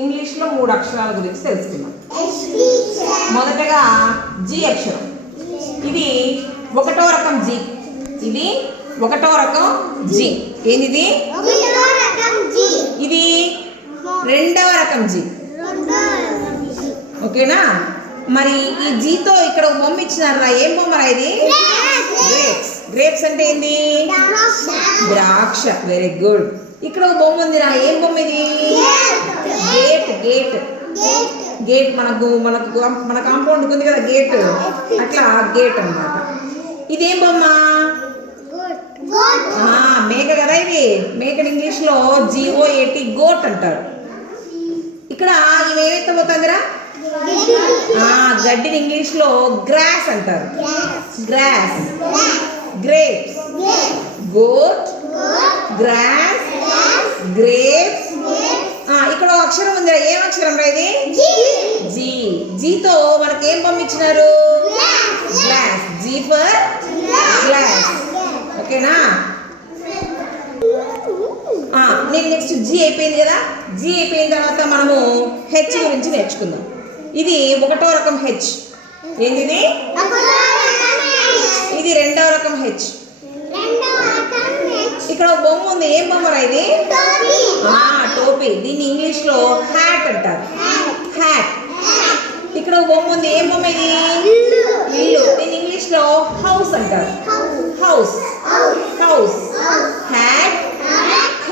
ఇంగ్లీష్లో 3 అక్షరాల గురించి తెలుసుకుందాం. మొదటగా జీ అక్షరం. ఇది ఒకటో రకం జీ. ఇది ఒకటో రకం జీ. ఏంది? ఇది రెండవ రకం జీ. ఓకేనా? మరి ఈ జీతో ఇక్కడ బొమ్మ ఇచ్చినారా? ఏం బొమ్మరా ఇది? గ్రేప్స్. గ్రేప్స్ అంటే ఏంది? ద్రాక్ష. Very good. ఇక్కడ ఒక బొమ్మ ఉందిరా. ఏం బొమ్మ ఇది? గేట్. గేట్. గేట్ మనకు మనకు మన కాంపౌండ్ ఉంది కదా గేట్, అట్లా గేట్ అన్నమాట. ఇదేం బొమ్మ? మేక కదా ఇది. మేకని ఇంగ్లీష్లో GOAT గోట్ అంటారు. ఇక్కడ ఇవేమైతే పోతుందిరా? గడ్డిని ఇంగ్లీష్లో గ్రాస్ అంటారు. Grass. Grapes. Goat. Grass. Grapes. ఇక్కడ ఒక అక్షరం ఉంది. ఏం అక్షరం రా ఇది? జీ. జీతో మనకి ఏం పంపించినారు? గ్లాస్. G for glass. ఓకేనా? నేను నెక్స్ట్ జీ అయిపోయింది కదా. జీ అయిపోయిన తర్వాత మనము హెచ్ గురించి నేర్చుకుందాం. ఇది ఒకటో రకం హెచ్. ఏంది? ఇది రెండవ రకం హెచ్. ఇక్కడ ఒక బొమ్మ ఉంది. ఏం బొమ్మరా ఇది? టోపీ. దీన్ని ఇంగ్లీష్లో హ్యాట్ అంటారు. హ్యాట్. ఇక్కడ ఒక బొమ్మ ఉంది. ఏం బొమ్మ ఇది? ఇల్లు. దీన్ని ఇంగ్లీష్లో హౌస్ అంటారు. House. House. Hat.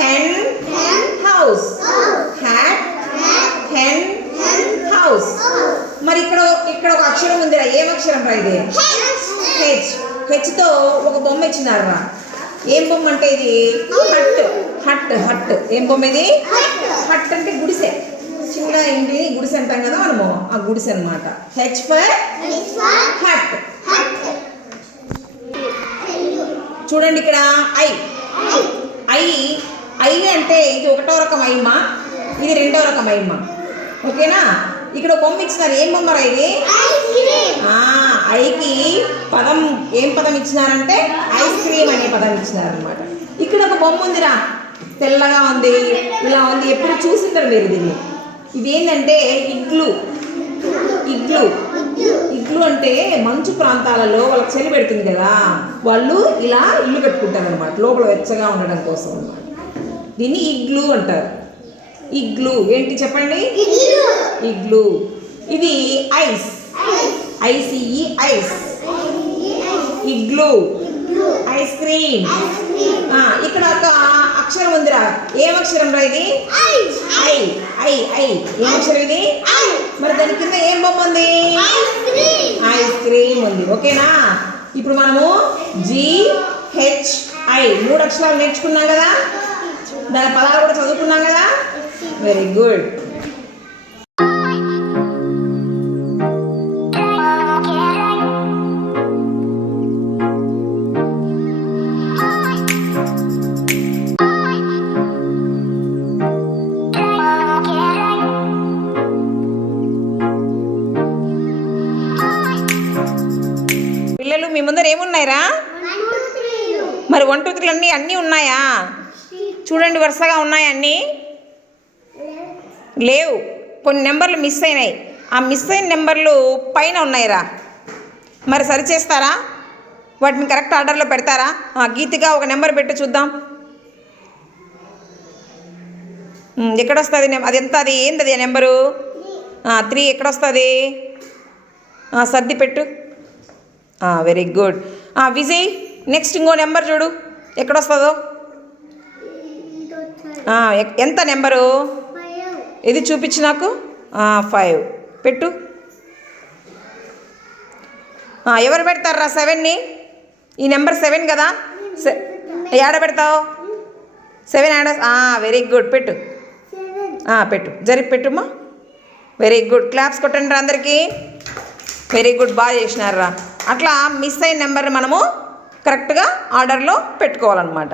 Hen. House. Hat. Hen. House. మరి ఇక్కడ ఒక అక్షరం ఉందిరా. ఏం అక్షరం రా ఇది? హెచ్. హెచ్తో ఒక బొమ్మ ఇచ్చినారా. ఏం బొమ్మ అంటే ఇది? హట్. హట్. హట్. ఏం బొమ్మ ఇది? హట్ అంటే గుడిసె. చిన్న ఇంటిని గుడిసె అంటాం కదా మనము, ఆ గుడిసె అనమాట. H for hut. చూడండి ఇక్కడ ఐ. ఐ. ఐ అంటే ఇది ఒకటో రకం ఐమ్మా, ఇది రెండో రకం ఐమ్మా. ఓకేనా? ఇక్కడ బొమ్మ ఇచ్చినారు. ఏం బొమ్మరా ఇది? ఐకి పదం ఏం పదం ఇచ్చినారంటే ఐస్ క్రీమ్ అనే పదం ఇచ్చినారనమాట. ఇక్కడ ఒక బొమ్మ ఉందిరా. తెల్లగా ఉంది, ఇలా ఉంది. ఎప్పుడు చూసింటారు మీరు దీన్ని. ఇదేంటంటే ఇగ్లు. ఇగ్లు. ఇగ్లు అంటే మంచు ప్రాంతాలలో వాళ్ళకి చలి పెడుతుంది కదా, వాళ్ళు ఇలా ఇల్లు కట్టుకుంటారు అనమాట, లోపల వెచ్చగా ఉండడం కోసం అనమాట. దీన్ని ఇగ్లు అంటారు. ఇగ్లు ఏంటి చెప్పండి? ఇగ్లు. ఇది ice. ICE ice. Igloo. Ice cream. ఇక్కడ ఒక అక్షరం ఉందిరా. ఏం అక్షరం రా ఇది? ఐ. ఐ. ఐ. ఏం అక్షరం ఇది? మరి దాని కింద ఏం బొమ్మ ఉంది? ఐస్ క్రీమ్ ఉంది. ఓకేనా? ఇప్పుడు మనము GHI 3 అక్షరాలు నేర్చుకున్నాం కదా, దాని పదాలు కూడా చదువుకున్నాం కదా. Very good. పిల్లలు మీ ముందర ఏమున్నాయిరా? మరి 1 2 3 అన్నీ ఉన్నాయా? చూడండి, వరుసగా ఉన్నాయా? అన్నీ లేవు. కొన్ని నెంబర్లు మిస్ అయినాయి. ఆ మిస్ అయిన నెంబర్లు పైన ఉన్నాయిరా. మరి సరి చేస్తారా? వాటిని కరెక్ట్ ఆర్డర్లో పెడతారా? గీతిగా ఒక నెంబర్ పెట్టి చూద్దాం. ఎక్కడొస్తుంది? అది ఎంత? అది ఏంది? అది నెంబరు 3. ఎక్కడొస్తుంది? సర్ది పెట్టు. Very good. విజయ్, నెక్స్ట్ ఇంకో నెంబర్ చూడు, ఎక్కడొస్తుందో. ఎంత నెంబరు? ఇది చూపించి నాకు. 5 పెట్టు. ఎవరు పెడతారా 7ని? ఈ నెంబర్ 7 కదా. ఏడ పెడతావు? 7 యాడ? Very good. పెట్టు. పెట్టు. జరిపి పెట్టుమ్మా. Very good. క్లాప్స్ కొట్టండి రా అందరికీ. Very good. బాగా చేసినారా. అట్లా మిస్ అయిన నెంబర్ని మనము కరెక్ట్గా ఆర్డర్లో పెట్టుకోవాలన్నమాట.